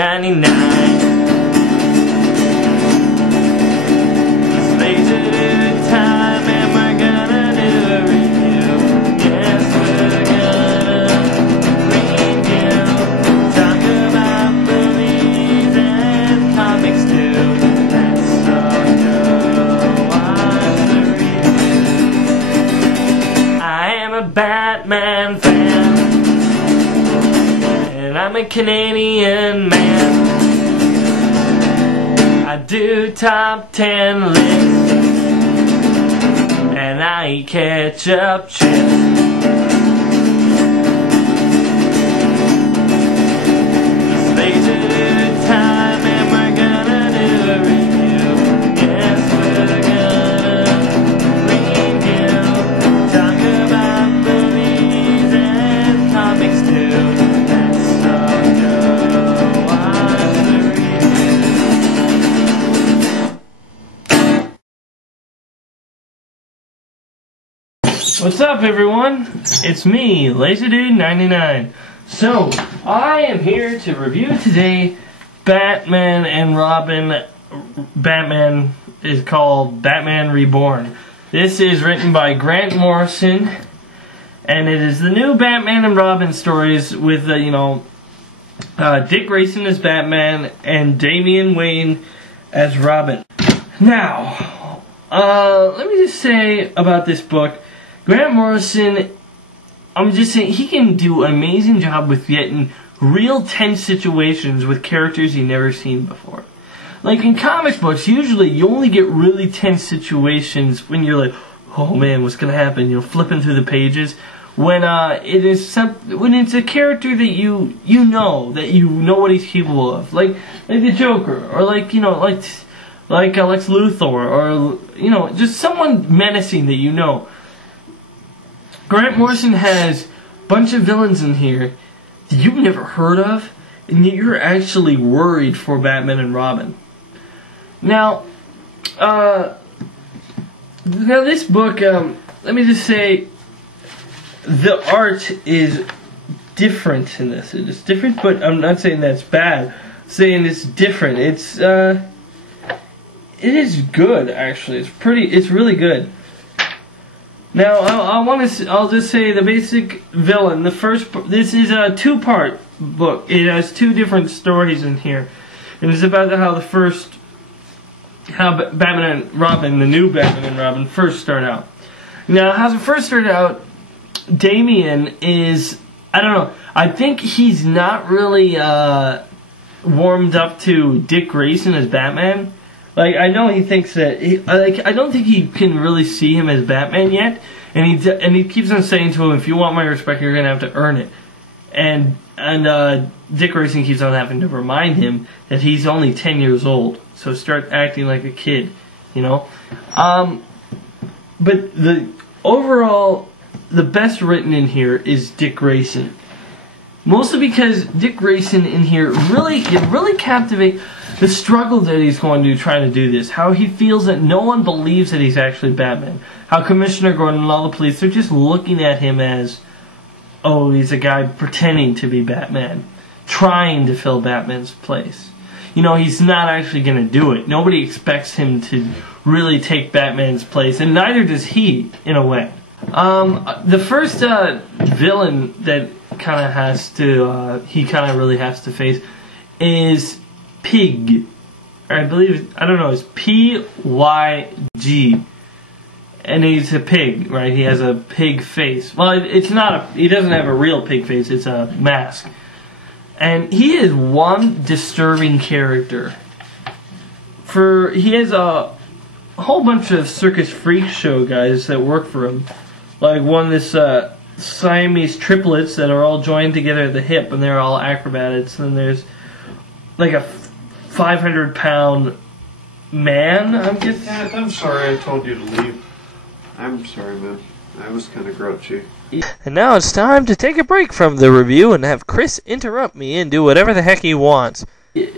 $99. It's laser dude time and we're gonna do a review. Yes, we're gonna review. Talk about movies and comics too. Let's all go watch the review. I am a Batman fan, and I'm a Canadian man. I do top 10 lists, and I eat ketchup chips. It's laser dude time and we're gonna do a review. Yes, we're gonna review. Talk about movies and comics too. Let's all go watch the review. What's up, everyone? It's me, LaserDude99. So, I am here to review today Batman and Robin. Batman is called Batman Reborn. This is written by Grant Morrison, and it is the new Batman and Robin stories with, Dick Grayson as Batman and Damian Wayne as Robin. Now, let me just say about this book, Grant Morrison, I'm just saying, he can do an amazing job with getting real tense situations with characters you've never seen before. Like in comic books, usually you only get really tense situations when you're like, oh man, what's gonna happen? Flipping through the pages. When when it's a character that you know what he's capable of, like the Joker, or like Lex Luthor, or just someone menacing that you know. Grant Morrison has a bunch of villains in here that you've never heard of, and yet you're actually worried for Batman and Robin. Now this book, let me just say, the art is different in this. It's different, but I'm not saying that's bad. I'm saying it's different. It is good, actually. It's really good. Now, I'll just say the basic villain. This is a two-part book. It has two different stories in here, and it's about how Batman and Robin, the new Batman and Robin, first start out. Now, how it first started out, Damian is, I don't know, I think he's not really warmed up to Dick Grayson as Batman. Like, I know he thinks that, I don't think he can really see him as Batman yet, and he keeps on saying to him, if you want my respect, you're going to have to earn it. And Dick Grayson keeps on having to remind him that he's only 10 years old, so start acting like a kid, But overall, the best written in here is Dick Grayson. Mostly because Dick Grayson in here really captivates the struggle that he's going to trying to do this. How he feels that no one believes that he's actually Batman. How Commissioner Gordon and all the police, they're just looking at him as, oh, he's a guy pretending to be Batman. Trying to fill Batman's place. He's not actually going to do it. Nobody expects him to really take Batman's place, and neither does he, in a way. The first villain that he really has to face is Pig. I don't know, it's P-Y-G. And he's a pig, right? He has a pig face. Well, he doesn't have a real pig face, it's a mask. And he is one disturbing character. He has a whole bunch of circus freak show guys that work for him. Like this Siamese triplets that are all joined together at the hip, and they're all acrobats. And then there's like a 500-pound man, I'm guessing. Dad, I'm sorry I told you to leave. I'm sorry, man. I was kind of grouchy. And now it's time to take a break from the review and have Chris interrupt me and do whatever the heck he wants.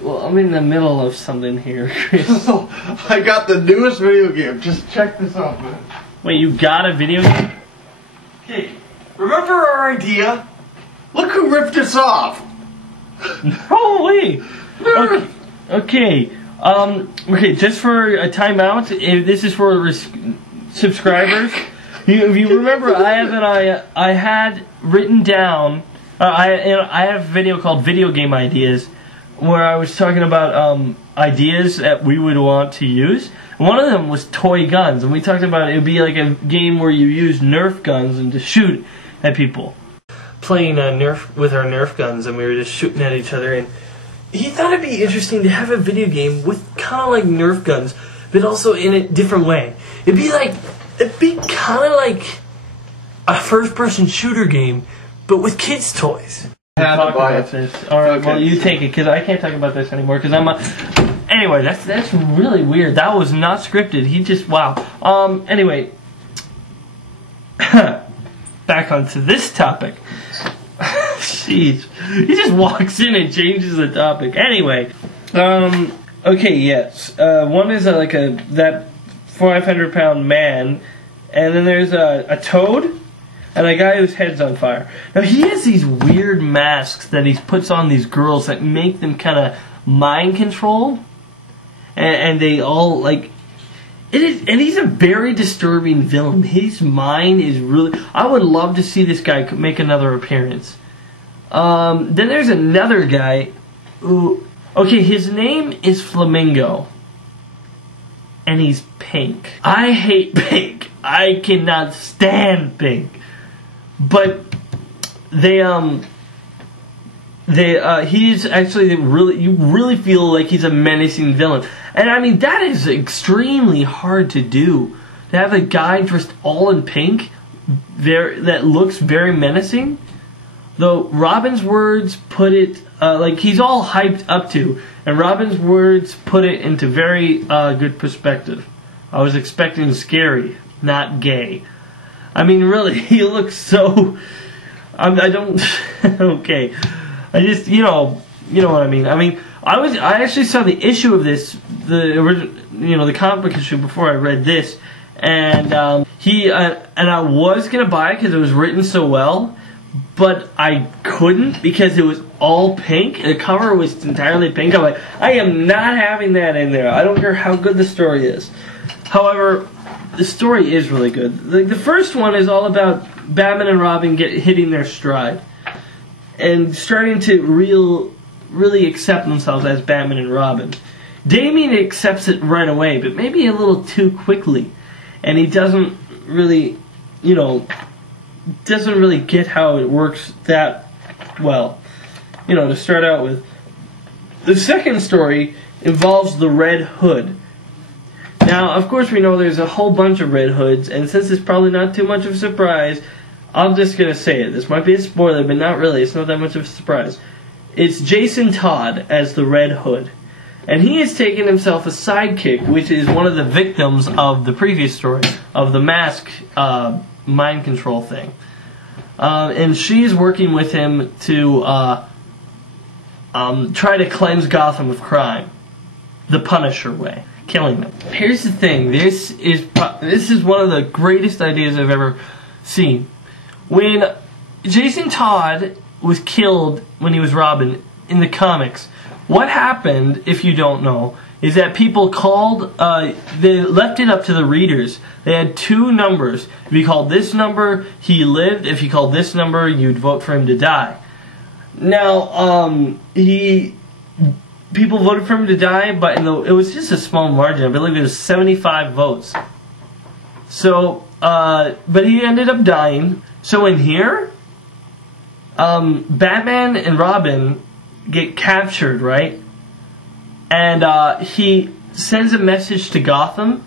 Well, I'm in the middle of something here, Chris. I got the newest video game. Just check this out, man. Wait, you got a video game? Hey, remember our idea? Look who ripped us off! No way! Okay. Okay. Just for a timeout, if this is for subscribers. If you remember, I had written down. I have a video called Video Game Ideas, where I was talking about ideas that we would want to use. One of them was toy guns, and we talked about it would be like a game where you use Nerf guns and to shoot at people. Playing Nerf with our Nerf guns, and we were just shooting at each other. And he thought it'd be interesting to have a video game with kind of like Nerf guns, but also in a different way. It'd be kind of like a first-person shooter game, but with kids' toys. Have to buy it. This. All right, well, you take it, because I can't talk about this anymore, because I'm Anyway, that's really weird. That was not scripted. He just, wow. Anyway, back onto this topic. Jeez. He just walks in and changes the topic. Anyway, okay, yes. One is that 500-pound man, and then there's a toad, and a guy whose head's on fire. Now, he has these weird masks that he puts on these girls that make them kind of mind-controlled. And they all, like... and he's a very disturbing villain. His mind is really... I would love to see this guy make another appearance. Then there's another guy who... Okay, his name is Flamingo. And he's pink. I hate pink. I cannot stand pink. But he's actually really, you really feel like he's a menacing villain. And I mean, that is extremely hard to do. To have a guy dressed all in pink that looks very menacing. Though Robin's words put it, like he's all hyped up to, and Robin's words put it into very good perspective. I was expecting scary, not gay. I mean, really, he looks so... I don't... okay. I just, you know what I mean. I mean, I actually saw the issue of this, the comic book issue before I read this, and and I was gonna buy it because it was written so well, but I couldn't because it was all pink. The cover was entirely pink. I'm like, I am not having that in there. I don't care how good the story is. However, the story is really good. The first one is all about Batman and Robin hitting their stride and starting to really accept themselves as Batman and Robin. Damien accepts it right away, but maybe a little too quickly, and he doesn't really, get how it works that well. To start out with. The second story involves the Red Hood. Now, of course, we know there's a whole bunch of Red Hoods, and since it's probably not too much of a surprise, I'm just going to say it. This might be a spoiler, but not really. It's not that much of a surprise. It's Jason Todd as the Red Hood. And he has taken himself a sidekick, which is one of the victims of the previous story, of the mask mind control thing. And she's working with him to try to cleanse Gotham of crime. The Punisher way. Killing them. Here's the thing. This is one of the greatest ideas I've ever seen. When Jason Todd was killed when he was Robin in the comics, what happened, if you don't know, is that people called, they left it up to the readers. They had two numbers. If you called this number, he lived. If you called this number, you'd vote for him to die. Now, people voted for him to die, but it was just a small margin. I believe it was 75 votes. So, but he ended up dying. So in here, Batman and Robin get captured, right? And he sends a message to Gotham.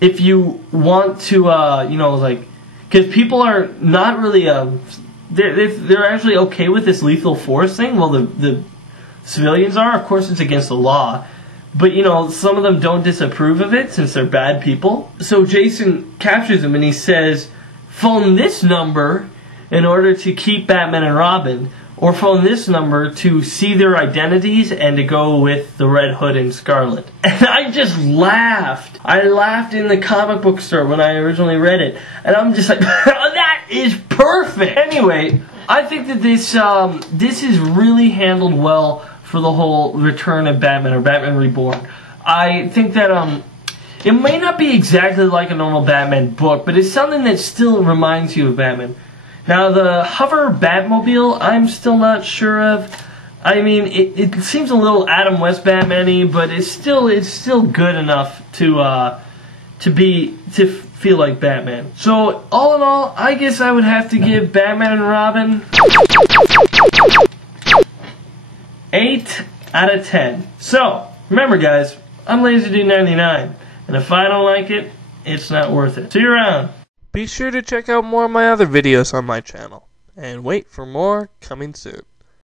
If you want to, because people are not really, they're actually okay with this lethal force thing. Well, the civilians are. Of course, it's against the law. But, some of them don't disapprove of it since they're bad people. So Jason captures them and he says, phone this number in order to keep Batman and Robin, or phone this number to see their identities and to go with the Red Hood and Scarlet. And I just laughed. I laughed in the comic book store when I originally read it. And I'm just like, that is perfect! Anyway, I think that this is really handled well for the whole Return of Batman or Batman Reborn. I think that it may not be exactly like a normal Batman book, but it's something that still reminds you of Batman. Now, the hover Batmobile, I'm still not sure of. I mean, it seems a little Adam West Batman-y, but it's still good enough to feel like Batman. So, all in all, I guess I would have to give Batman and Robin 8 out of 10. So, remember guys, I'm LazyDude99, and if I don't like it, it's not worth it. See you around. Be sure to check out more of my other videos on my channel, and wait for more coming soon.